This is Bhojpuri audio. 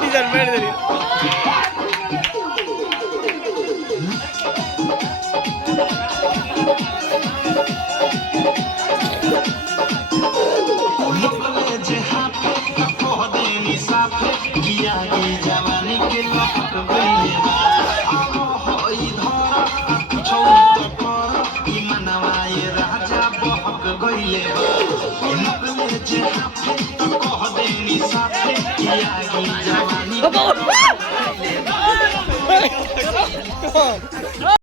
टीचर बैठ रही जवानी के लपक गईले बा होई धर कुछो तो कर ई मनवाए राजा बहक गईले बा नकले जे हाथे तो कह देनी साथे किया की जवानी के लपक गईले बा